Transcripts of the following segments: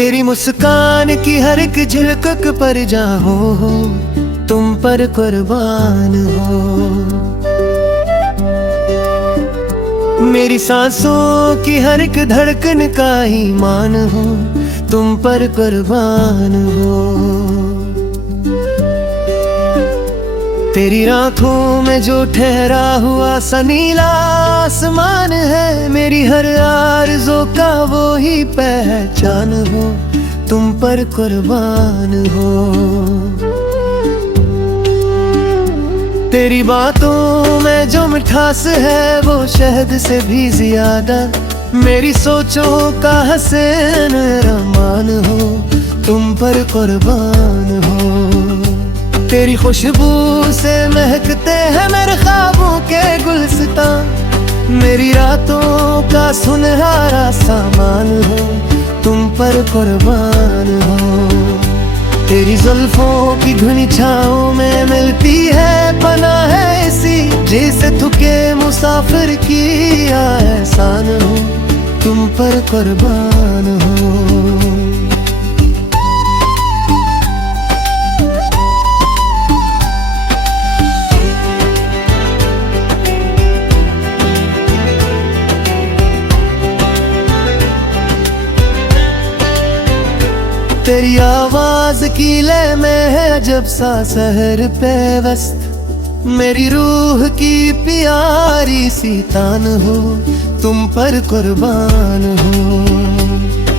तेरी मुस्कान की हर एक झलक पर जाऊं हो, तुम पर कुर्बान हो। मेरी सांसों की हर एक धड़कन का ईमान हो, तुम पर कुर्बान हो। तेरी आंखों में जो ठहरा हुआ सा नीला आसमान है, मेरी हर आरज़ू का वो ही पहचान हो, तुम पर कुर्बान हो। तेरी बातों में जो मिठास है वो शहद से भी ज्यादा, मेरी सोचों का हसन रहमान हो, तुम पर कुर्बान हो। तेरी खुशबू से महकते हैं मेरे ख्वाबों के गुलस्तां, मेरी रातों का सुनहरा सामान हो, तुम पर कुर्बान हो। तेरी जुल्फों की धुनी छाँव में मिलती है पनाह ऐसी, जैसे थके मुसाफिर की एहसान हो, तुम पर कुर्बान हो। तेरी आवाज की लय में है अजब सा सहर पेवस्त, मेरी रूह की प्यारी सी तान हो, तुम पर कुर्बान हो।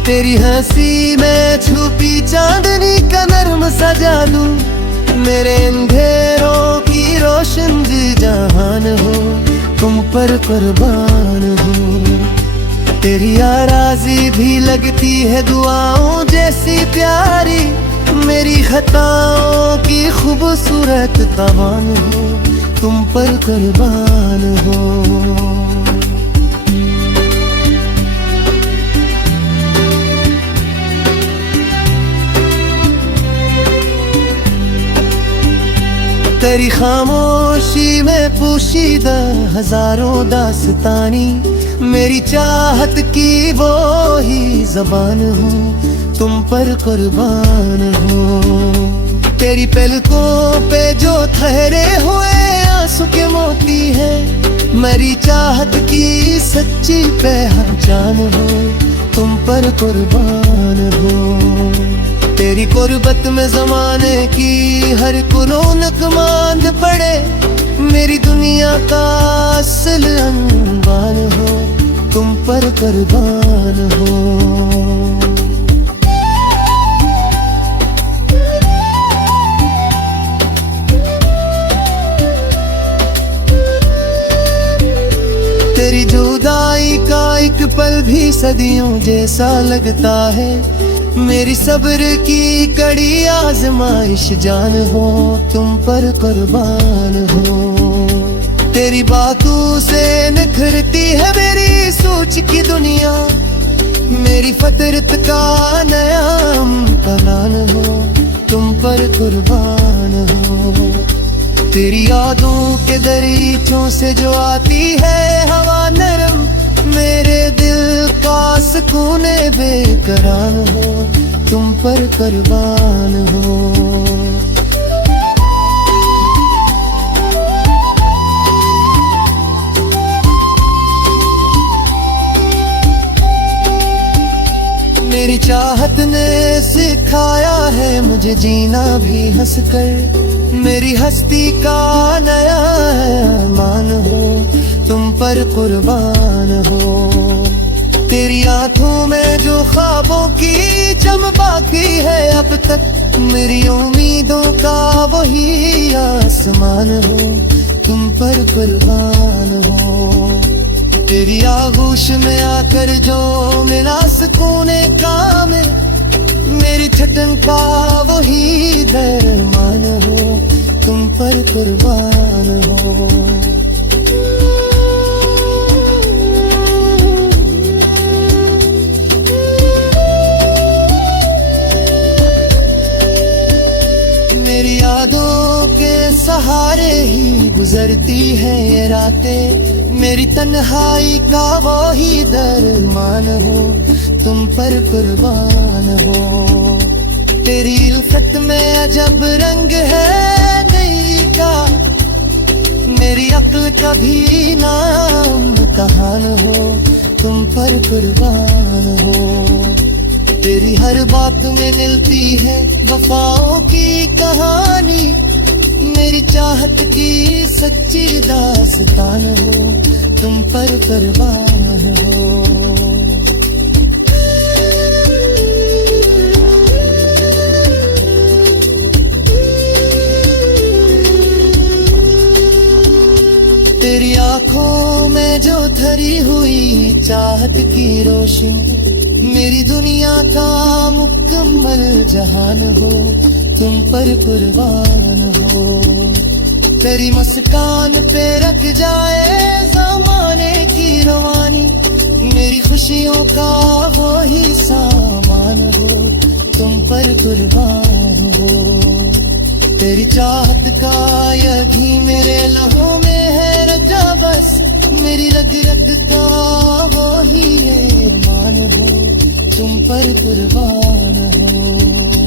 तेरी हंसी में छुपी चांदनी का नर्म सा जादू, मेरे अंधेरों की रोशन जहान हो, तुम पर कुर्बान हो। तेरी आराज़ी भी लगती है दुआओं जैसी प्यारी, मेरी खताओं की खूबसूरत तवान हो, तुम पर कुर्बान हो। तेरी खामोशी में पोशीदा हजारों दास्तानी, मेरी चाहत की वो ही जबान हो, तुम पर कुर्बान हो। तेरी पलकों पे जो ठहरे हुए आंसू के मोती है, मेरी चाहत की सच्ची पहचान हो, तुम पर कुर्बान हो। तेरी कुर्बत में जमाने की हर कुनौनक मांद पड़े, मेरी दुनिया का असल अनवान हो, तुम पर कुर्बान हो। तेरी जुदाई का एक पल भी सदियों जैसा लगता है, मेरी सब्र की कड़ी आजमाइश जान हो, तुम पर कुर्बान हो। तेरी बातों से निखरती है मेरी सोच की दुनिया, मेरी फतरत का नया इम्तिहान हो, तुम पर कुर्बान हो। तेरी यादों के दरीचों से जो आती है हवा नरम, मेरे दिल का सुकून बेकरार हो, तुम पर कुर्बान हो। मेरी चाहत ने सिखाया है मुझे जीना भी हंसकर, मेरी हस्ती का नया मान हो, तुम पर कुर्बान हो। तेरी आंखों में जो ख्वाबों की चमक बाकी है अब तक, मेरी उम्मीदों का वही आसमान हो, तुम पर कुर्बान हो। तेरी आगोश में आकर जो मिला सुकून का में, मेरी छटन का वही दरमान हो, तुम पर कुर्बान हो। मेरी यादों के सहारे ही गुजरती है ये रातें, मेरी तन्हाई का वो ही दरमान हो, तुम पर कुर्बान हो। तेरी उल्फत में अजब रंग है नहीं का, मेरी अक्ल कभी नाम कहान हो, तुम पर कुर्बान हो। तेरी हर बात में मिलती है वफाओं की कहानी, मेरी चाहत की सच्ची दास्तान हो, तुम पर कुर्बान हो। तेरी आंखों में जो धरी हुई चाहत की रोशनी, मेरी दुनिया का मुकम्मल जहान हो, तुम पर कुर्बान हो। तेरी मुस्कान पे रख जाए ज़माने की रवानी, मेरी खुशियों का वो ही सामान हो, तुम पर कुर्बान हो। तेरी चाहत का यही मेरे लहू में है रजा, बस मेरी रग रग का वो ही अरमान हो, तुम पर कुर्बान हो।